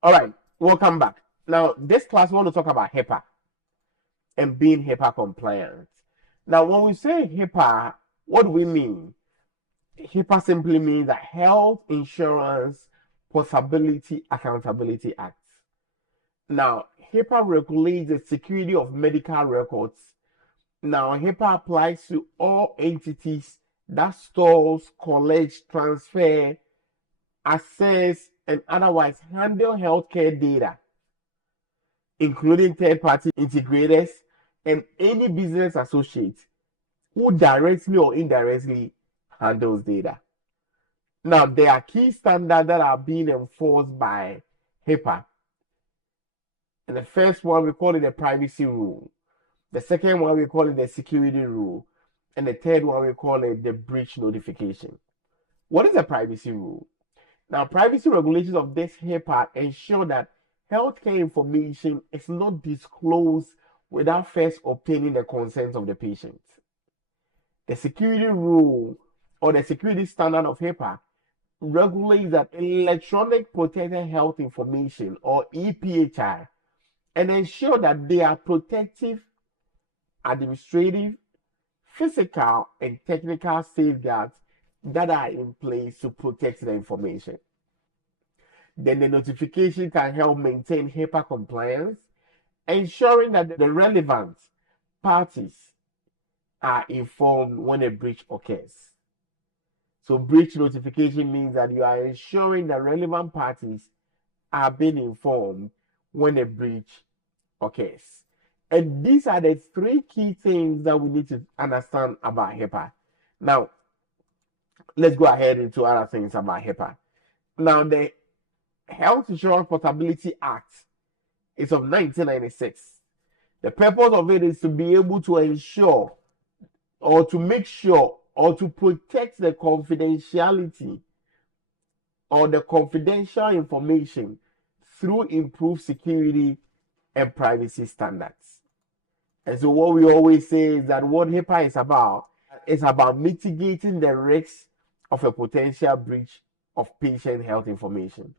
All right, welcome back. Now, this class, we want to talk about HIPAA and being HIPAA compliant. Now, when we say HIPAA, what do we mean? HIPAA simply means the Health Insurance Portability Accountability Act. Now, HIPAA regulates the security of medical records. Now, HIPAA applies to all entities that stores, collects, transfer, access, and otherwise handle healthcare data, including third-party integrators and any business associate who directly or indirectly handles data. Now, there are key standards that are being enforced by HIPAA. And the first one, we call it the Privacy Rule. The second one, we call it the Security Rule. And the third one, we call it the Breach Notification. What is a Privacy Rule? Now, privacy regulations of this HIPAA ensure that healthcare information is not disclosed without first obtaining the consent of the patient. The security rule or the security standard of HIPAA regulates that electronic protected health information or EPHI and ensure that they are protective, administrative, physical, and technical safeguards that are in place to protect the information. Then the notification can help maintain HIPAA compliance, ensuring that the relevant parties are informed when a breach occurs. So breach notification means that you are ensuring that relevant parties are being informed when a breach occurs. And these are the three key things that we need to understand about HIPAA. Now, let's go ahead into other things about HIPAA. Now, the Health Insurance Portability Act is of 1996. The purpose of it is to be able to ensure or to make sure or to protect the confidentiality or the confidential information through improved security and privacy standards. And so what we always say is that what HIPAA is about mitigating the risks of a potential breach of patient health information.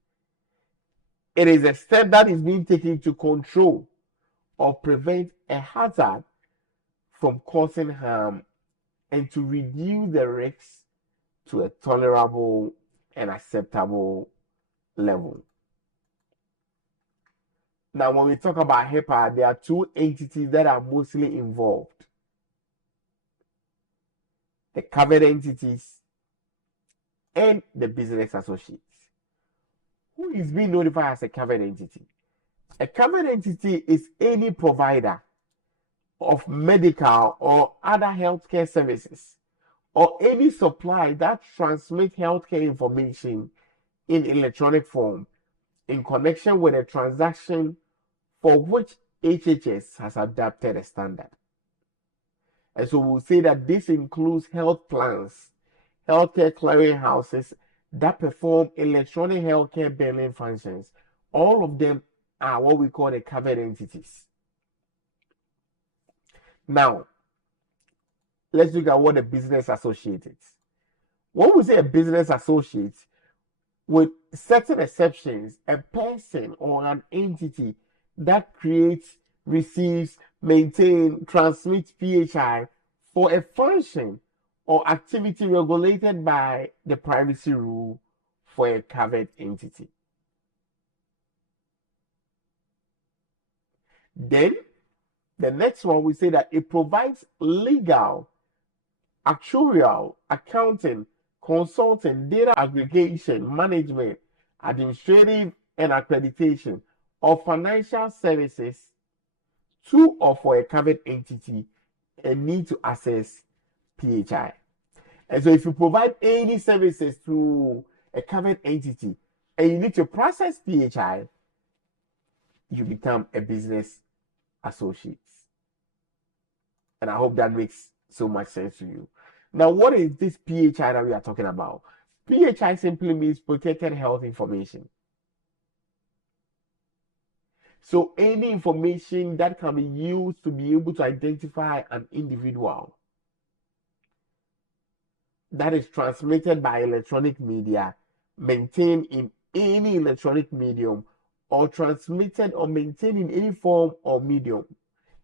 It is a step that is being taken to control or prevent a hazard from causing harm and to reduce the risks to a tolerable and acceptable level. Now, when we talk about HIPAA, there are two entities that are mostly involved. The covered entities and the business associates. Who is being notified as a covered entity? A covered entity is any provider of medical or other healthcare services or any supply that transmits healthcare information in electronic form in connection with a transaction for which HHS has adopted a standard. And so we'll say that this includes health plans, healthcare clearinghouses that perform electronic healthcare billing functions. All of them are what we call the covered entities. Now, let's look at what a business associate is. When we say a business associate, with certain exceptions, a person or an entity that creates, receives, maintains, transmits PHI for a function or activity regulated by the privacy rule for a covered entity. Then the next one, we say that it provides legal, actuarial, accounting, consulting, data aggregation, management, administrative, and accreditation of financial services to or for a covered entity and need to access PHI. And so if you provide any services to a covered entity and you need to process PHI, you become a business associate. And I hope that makes so much sense to you. Now, what is this PHI that we are talking about? PHI simply means protected health information. So any information that can be used to be able to identify an individual that is transmitted by electronic media, maintained in any electronic medium, or transmitted or maintained in any form or medium,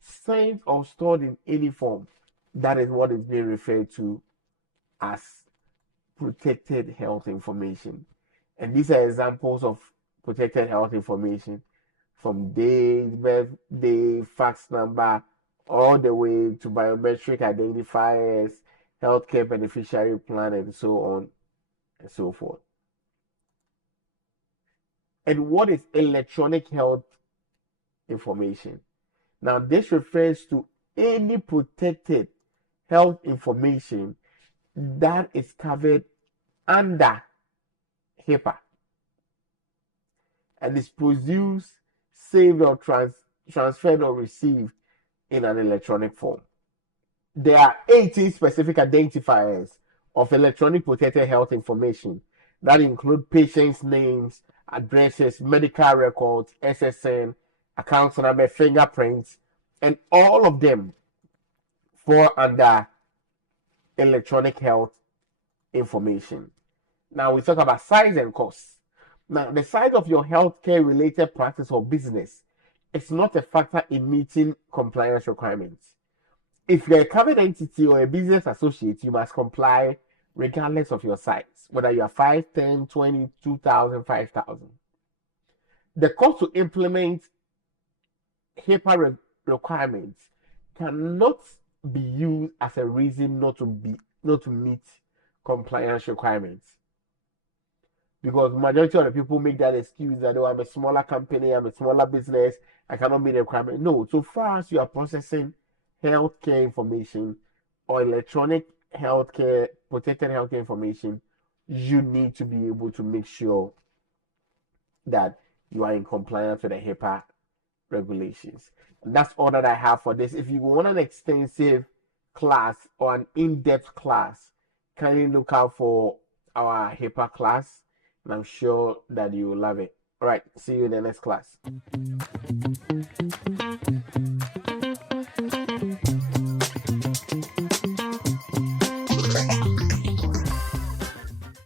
sent or stored in any form. That is what is being referred to as protected health information. And these are examples of protected health information, from date, birthday, fax number, all the way to biometric identifiers, healthcare beneficiary plan, and so on and so forth. And what is electronic health information? Now, this refers to any protected health information that is covered under HIPAA and is produced, saved, or transferred or received in an electronic form. There are 18 specific identifiers of electronic protected health information that include patients' names, addresses, medical records, SSN, account number, fingerprints, and all of them fall under electronic health information. Now we talk about size and cost. Now, the size of your healthcare related practice or business is not a factor in meeting compliance requirements. If you're a covered entity or a business associate, you must comply regardless of your size, whether you are 5, 10, 20, 2,000, 5,000. The cost to implement HIPAA requirements cannot be used as a reason not to meet compliance requirements. Because majority of the people make that excuse that, oh, I'm a smaller company, I'm a smaller business, I cannot meet the requirement. No, so far as you are processing healthcare information or electronic healthcare, protected healthcare information, you need to be able to make sure that you are in compliance with the HIPAA regulations. And that's all that I have for this. If you want an extensive class or an in-depth class, kindly look out for our HIPAA class, and I'm sure that you will love it. All right, see you in the next class.